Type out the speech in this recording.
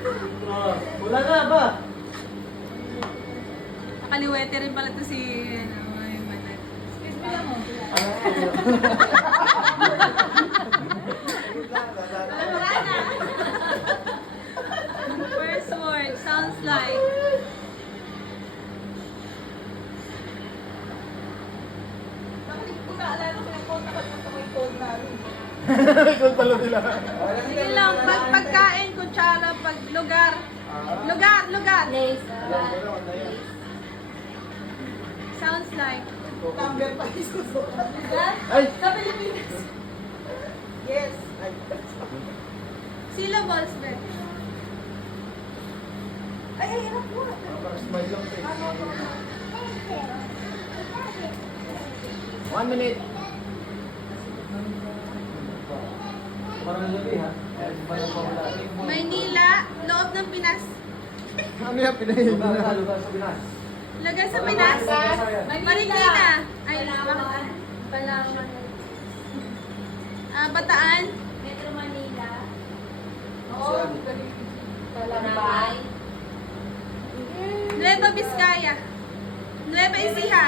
Wala na ba? Nakaliwete rin pala to si... yung banat. Excuse me lang mo. Wala na. First word, sounds like... Bakit ko naalala ko yung konta ka sa may phone namin. Kung talo nila. Sige lang, pagkain, kutsara, lugar. Lugar. Place. Sounds like... Number pa isusuot. Ay! Sa Pilipinas. Yes. Ay, Syllables, be. harap mo. Smile lang eh. 1 minute. Parang gabi ha? Maynila, loob ng Pinas. Ano yan? Pinahin Lugar na. na, lugar sa Pinas. Lugar sa Pinas. Marikina. Ay, Palawan. Bataan. Metro Manila. Oo. Talabay. Nueva Vizcaya. Nueva Ecija.